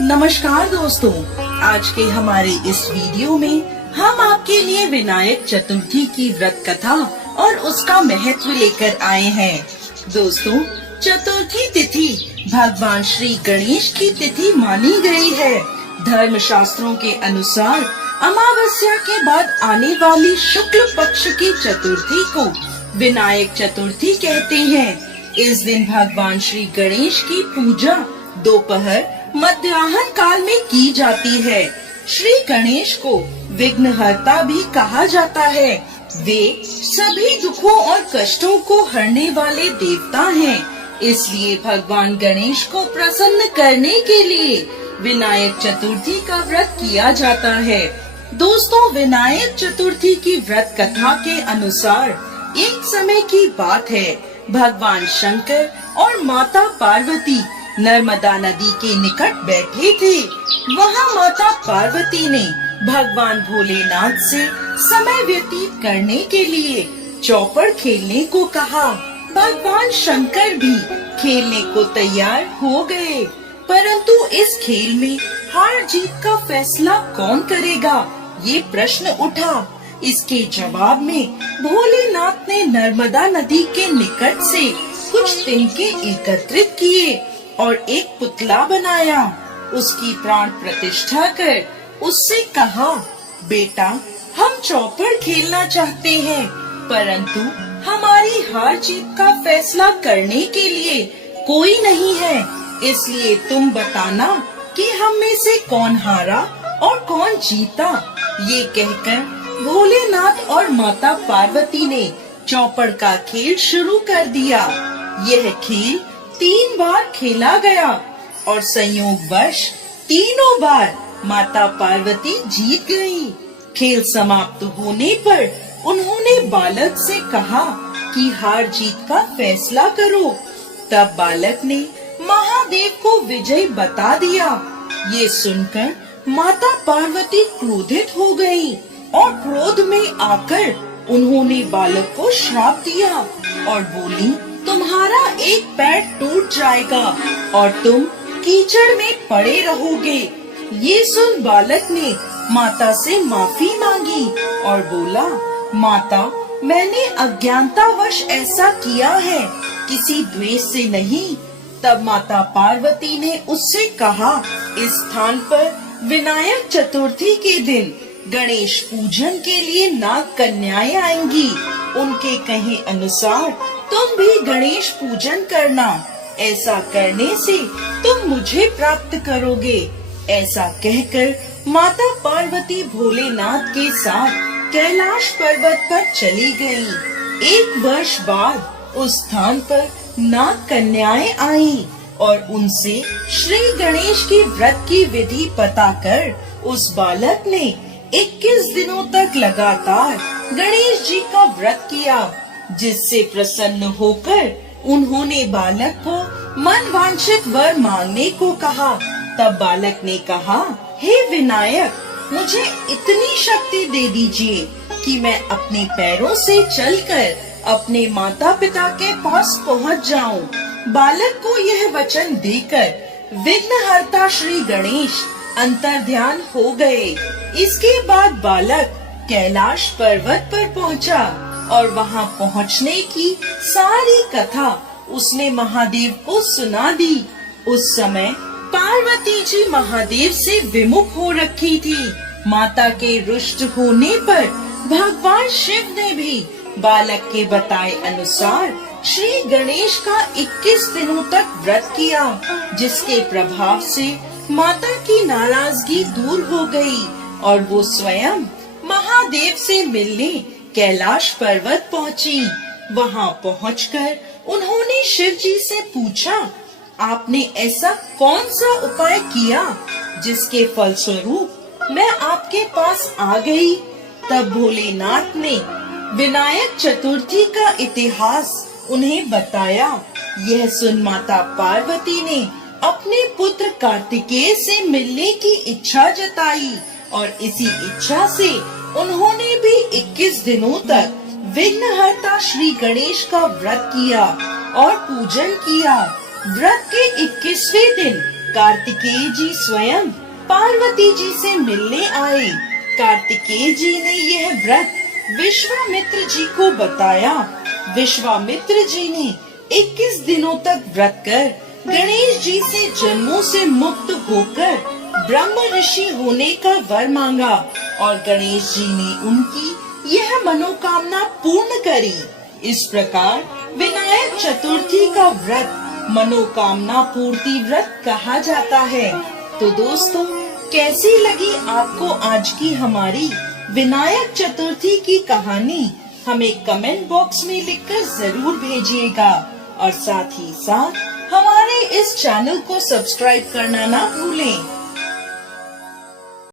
नमस्कार दोस्तों, आज के हमारे इस वीडियो में हम आपके लिए विनायक चतुर्थी की व्रत कथा और उसका महत्व लेकर आए हैं। दोस्तों, चतुर्थी तिथि भगवान श्री गणेश की तिथि मानी गई है। धर्म शास्त्रों के अनुसार अमावस्या के बाद आने वाली शुक्ल पक्ष की चतुर्थी को विनायक चतुर्थी कहते हैं। इस दिन भगवान श्री गणेश की पूजा दोपहर मध्याह्न काल में की जाती है। श्री गणेश को विघ्नहर्ता भी कहा जाता है। वे सभी दुखों और कष्टों को हरने वाले देवता हैं। इसलिए भगवान गणेश को प्रसन्न करने के लिए विनायक चतुर्थी का व्रत किया जाता है। दोस्तों, विनायक चतुर्थी की व्रत कथा के अनुसार एक समय की बात है। भगवान शंकर और माता पार्वती नर्मदा नदी के निकट बैठे थे। वहाँ माता पार्वती ने भगवान भोलेनाथ से समय व्यतीत करने के लिए चौपड़ खेलने को कहा। भगवान शंकर भी खेलने को तैयार हो गए, परंतु इस खेल में हार जीत का फैसला कौन करेगा, ये प्रश्न उठा। इसके जवाब में भोलेनाथ ने नर्मदा नदी के निकट से कुछ तिनके एकत्रित किए और एक पुतला बनाया। उसकी प्राण प्रतिष्ठा कर उससे कहा, बेटा, हम चौपड़ खेलना चाहते हैं, परंतु हमारी हार जीत का फैसला करने के लिए कोई नहीं है। इसलिए तुम बताना कि हम में से कौन हारा और कौन जीता। ये कहकर भोलेनाथ और माता पार्वती ने चौपड़ का खेल शुरू कर दिया। यह खेल 3 बार खेला गया और संयोगवश तीनों बार माता पार्वती जीत गई। खेल समाप्त होने पर उन्होंने बालक से कहा कि हार जीत का फैसला करो। तब बालक ने महादेव को विजय बता दिया। ये सुनकर माता पार्वती क्रोधित हो गई और क्रोध में आकर उन्होंने बालक को श्राप दिया और बोली, तुम्हारा एक पैर टूट जाएगा और तुम कीचड़ में पड़े रहोगे। ये सुन बालक ने माता से माफी मांगी और बोला, माता, मैंने अज्ञानतावश ऐसा किया है, किसी द्वेष से नहीं। तब माता पार्वती ने उससे कहा, इस स्थान पर विनायक चतुर्थी के दिन गणेश पूजन के लिए नाग कन्याएं आएंगी। उनके कहे अनुसार तुम भी गणेश पूजन करना। ऐसा करने से तुम मुझे प्राप्त करोगे। ऐसा कहकर माता पार्वती भोलेनाथ के साथ कैलाश पर्वत पर चली गई। 1 वर्ष बाद उस स्थान पर नाग कन्याएं आईं और उनसे श्री गणेश की व्रत की विधि पता कर उस बालक ने 21 दिनों तक लगातार गणेश जी का व्रत किया, जिससे प्रसन्न होकर उन्होंने बालक को मन वांछित वर मांगने को कहा। तब बालक ने कहा, हे विनायक, मुझे इतनी शक्ति दे दीजिए कि मैं अपने पैरों से चलकर अपने माता पिता के पास पहुंच जाऊं। बालक को यह वचन देकर विघ्नहर्ता श्री गणेश अंतर्ध्यान हो गए। इसके बाद बालक कैलाश पर्वत पर पहुंचा और वहां पहुंचने की सारी कथा उसने महादेव को सुना दी। उस समय पार्वती जी महादेव से विमुख हो रखी थी। माता के रुष्ट होने पर भगवान शिव ने भी बालक के बताए अनुसार श्री गणेश का 21 दिनों तक व्रत किया, जिसके प्रभाव से माता की नाराजगी दूर हो गई और वो स्वयं महादेव से मिलने कैलाश पर्वत पहुंची। वहां पहुंचकर उन्होंने शिव जी से पूछा, आपने ऐसा कौन सा उपाय किया जिसके फलस्वरूप मैं आपके पास आ गई। तब भोलेनाथ ने विनायक चतुर्थी का इतिहास उन्हें बताया। यह सुन माता पार्वती ने अपने पुत्र कार्तिकेय से मिलने की इच्छा जताई और इसी इच्छा से उन्होंने भी 21 दिनों तक विघ्नहर्ता श्री गणेश का व्रत किया और पूजन किया। व्रत के 21वें दिन कार्तिकेय जी स्वयं पार्वती जी से मिलने आए। कार्तिकेय जी ने यह व्रत विश्वामित्र जी को बताया। विश्वामित्र जी ने 21 दिनों तक व्रत कर गणेश जी से जन्मों से मुक्त होकर ब्रह्म ऋषि होने का वर मांगा और गणेश जी ने उनकी यह मनोकामना पूर्ण करी। इस प्रकार विनायक चतुर्थी का व्रत मनोकामना पूर्ति व्रत कहा जाता है। तो दोस्तों, कैसी लगी आपको आज की हमारी विनायक चतुर्थी की कहानी? हमें कमेंट बॉक्स में लिखकर जरूर भेजिएगा और साथ ही साथ हमारे इस चैनल को सब्सक्राइब करना ना भूलें।